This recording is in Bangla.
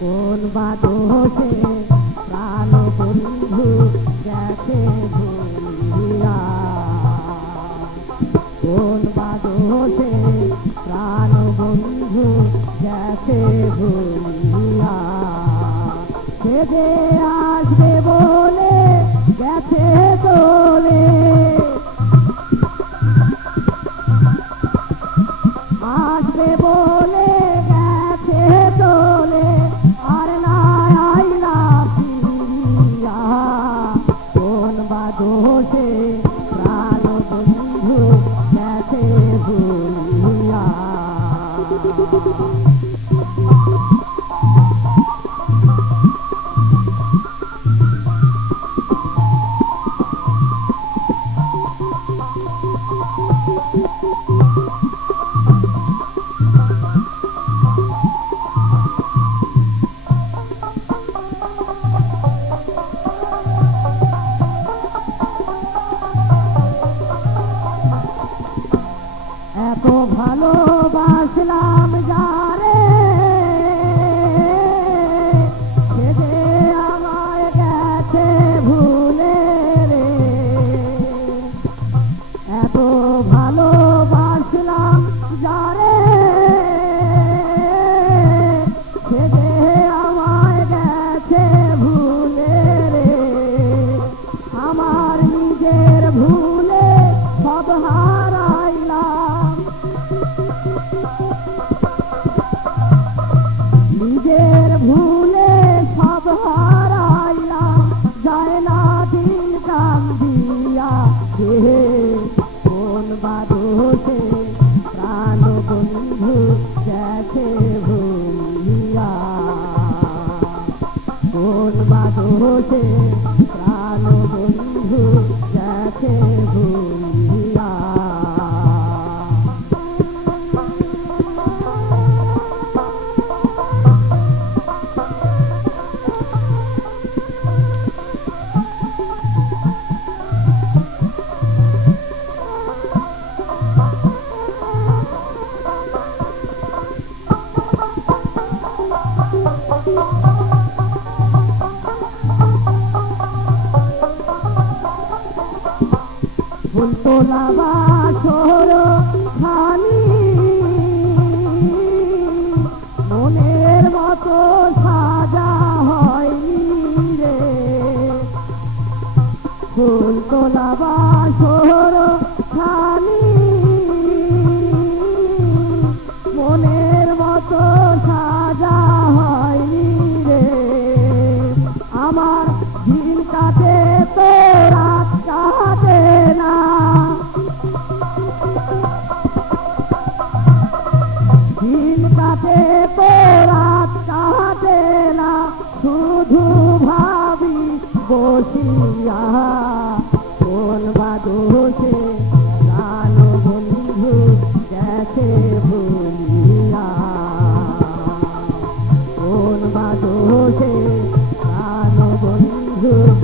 কোন বাদোষে প্রাণ বন্ধু গেছে গেছে ভুলিয়া সে আসবে বলে, গেছে তোলে আসবে বলে, গেছে তোলে আর না আইলা ফিরিয়া। কোন বা দোষে প্রাণ বন্ধু গেছে ভুলিয়া ভালোবাসলাম যারে। সে আমার গেছে ভুলে রে। এত ভালোবাসলাম গেছে ভুলিয়া কোন বাদোষে তোলা বাসর খালি মনের মতো সাজা হয়নি রে। ফুল তোলা বাসর খালি বসিয়া কোন বাদুষে গান বন্ধু গেছে ভুলিয়া কোন বাদুষে গান বন্ধু